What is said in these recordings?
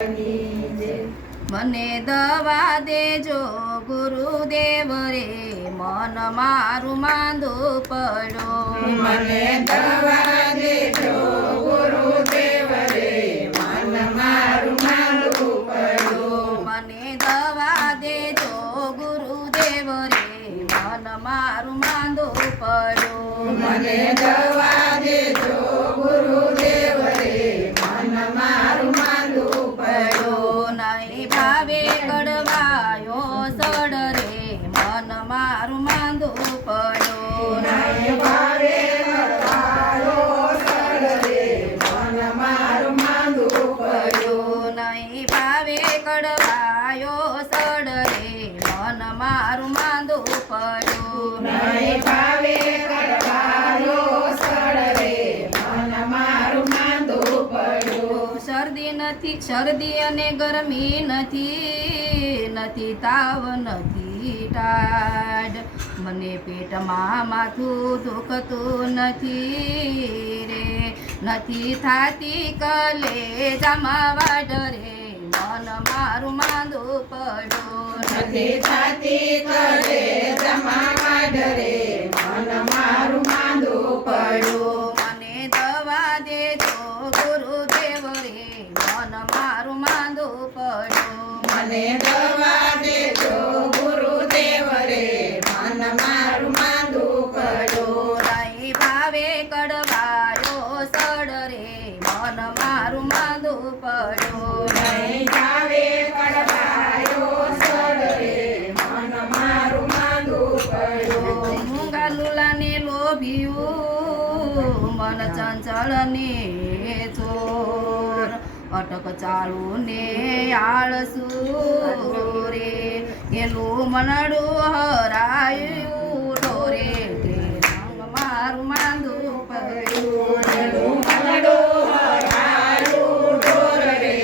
મને દવા દેજો ગુરુદેવ રે, મન મારું માંદું પડ્યો. મને દવા દેજો ગુરુદેવ રે, મન મારું માંદું પડ્યું. મને દવા દેજો ગુરુદેવ રે, મન મારું માંદું પડ્યું. મને દવા દેજો ગુરુદેવ રે, મન મારું માંદું પડ્યું. નહીં ભાવે કડવાયો સડ રે, મન મારું માંદું પડ્યું. નહીં ભાવે કડવાયો સડ રે, મન મારું માંદું પડ્યું. નહીં ભાવે કડવાયો સડ રે, મન મારું માંદું પડ્યું. નહીં ભાવે કડવાયો સડ રે, મન મારું માંદું પડ્યું. શરદી અને ગરમી નથી તાવ નથી ટાઢ, મને પેટમાં માથું દુખતું નથી રે, નથી થાતી કલેજામાં વાઢ રે, મન મારું માંદું પડ્યું. નથી થાતી કલેજામાં વાઢ રે, મન મારું માંદું પડ્યું. મને દવા દેજો ગુરુદેવ રે, મન મારું માંદું પડ્યું. મને દવા દેજો ગુરુદેવ રે, મન મારું માંદું પડ્યું. નહીં ભાવે કડવાયો સડ રે, મન મારું માંદું પડ્યું. નહીં ભાવે કડવાયો સડ રે, મન મારું માંદું પડ્યું. મૂંગા લુલાને લોભિયું, મન ચંચળ ને ચોર, અટક ચાલુ ને આળસુ રે, એલું મનડું હરાયું ઢોરે, તે રંગ મારું માંદું પડ્યું. એલું મનડું હરાયું ઢોર રે,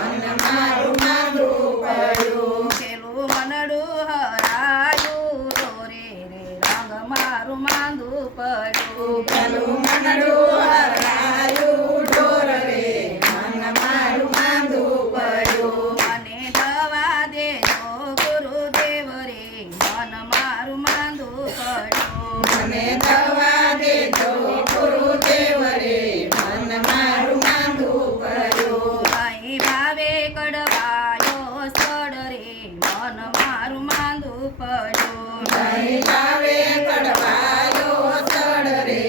મન મારું માંદું પડ્યું. પેલું મનડું હરાયું ઢોરે રે, રંગ મારું માંદું પડ્યું. પેલું મનડું હરાયું ઢોર રે, મન મારું માંદું પડ્યું. મને દવા દેજો ગુરુદેવ રે, મન મારું માંદું પડ્યું. મને દવા દેજો ગુરુદેવ રે, મન મારું માંદું પડ્યું. નહીં ભાવે કડવાયો સડ રે, મન મારું માંદું પડ્યું. નહીં ભાવે કડવાયો સડ રે,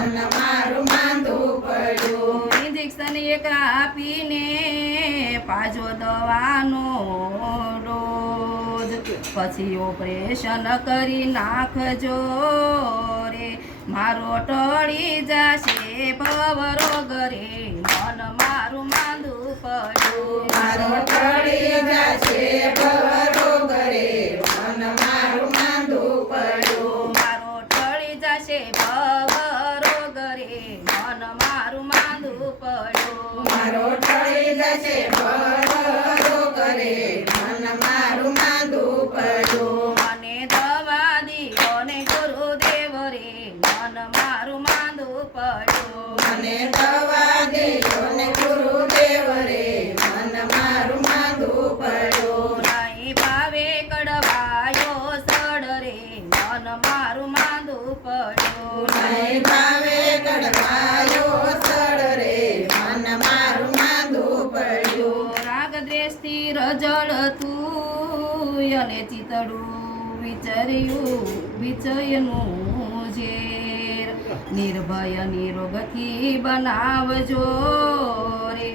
મન મારું માંદું પડ્યું. ઇન્જેક્શન એક આપીને પાજો દવાનો ડોઝ, પછી ઓપરેશન કરી નાખજો રે, મારો ટળી જશે ભવરોગ રે, મન મારું માંદું પડ્યું. મારો ટળી જશે ભવરોગ રે, મન મારું માંદું પડ્યું. મારો ટળી જશે ભવરોગ રે, મન મારું માંદું પડ્યું. મારો ટળી જશે ભવરોગ રે, મન મારું માંદું પડ્યું. મને દવા દીધો ને ગુરુદેવ રે, મન મારું માંદું પડ્યું. મને દવા દેજો ને ગુરુદેવ રે, મન મારું માંદું પડ્યું. નહીં ભાવે કડવાયો સડ રે, મન મારું માંદું પડ્યું. નહીં ભાવે કડવાયો સડ રે, મન મારું માંદું પડ્યું. રાગ દ્વેષથી રજળતું અને ચિતડું વિચયનું ઝેર, નિર્ભય નિરોગથી બનાવજો રે,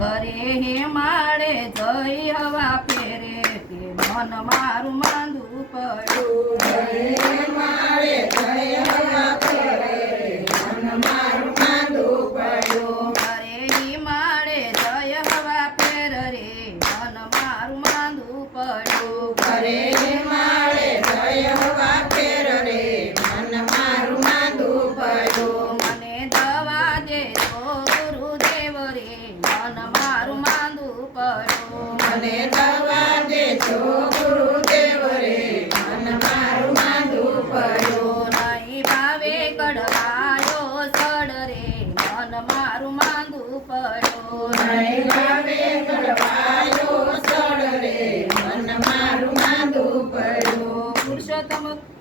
કરે હે માળે જઈ હવા ફેરે, કે મન મારું માંદું પડ્યું. હરે મારે જય હવા ફેરે, મન મારું માંદું પડ્યું. કરે હી માળે જય હવા ફેર રે, મન મારું માંદું પડ્યું. હરે મારે જય હવા ફેર રે, મન મારું માંદું પડ્યું. મને દવા દેજો ગુરુદેવ રે, મન મારું માંદું પડ્યું. મને દવા દેજો ગુરુદેવ રે, મન મારું માંદું પડ્યું. નહીં ભાવે કડવાયો સડ રે, મન મારું માંદું પડ્યું. નહીં ભાવે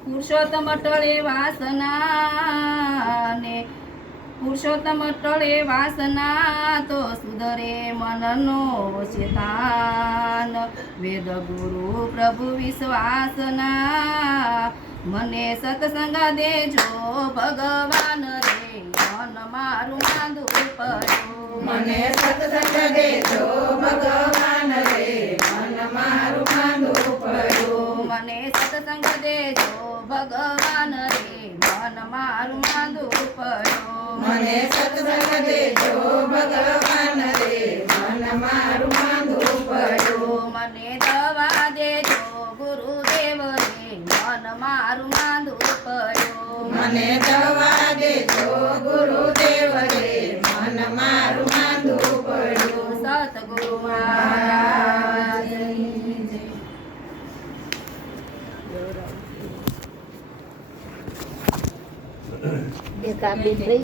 પુરુષોત્તમ ટળે વાસના ને પુરુષોત્તમ ટળે વાસના તો સુધરે મનનો ચેતાન વેદ ગુરુ પ્રભુ વિશ્વાસના મને સત્સંગ દેજો ભગવાન રે મન મારું માંદું પડ્યું મને સત્સંગ દેજો ભગવાન રે મન મારું માંદું પડ્યું મને સત્સંગ દેજો ભગવાન રે મન મારું માંદું પડ્યું મને સત્સંગ દેજો ભગવાન રે મન મારું માંદું પડ્યું મને દવા દેજો ગુરુદેવ રે મન મારું માંદું પડ્યું મને દવા દેજો ગુરુદેવ રે મન મારું માંદું પડ્યું સતગુરુ મહારાજની જય.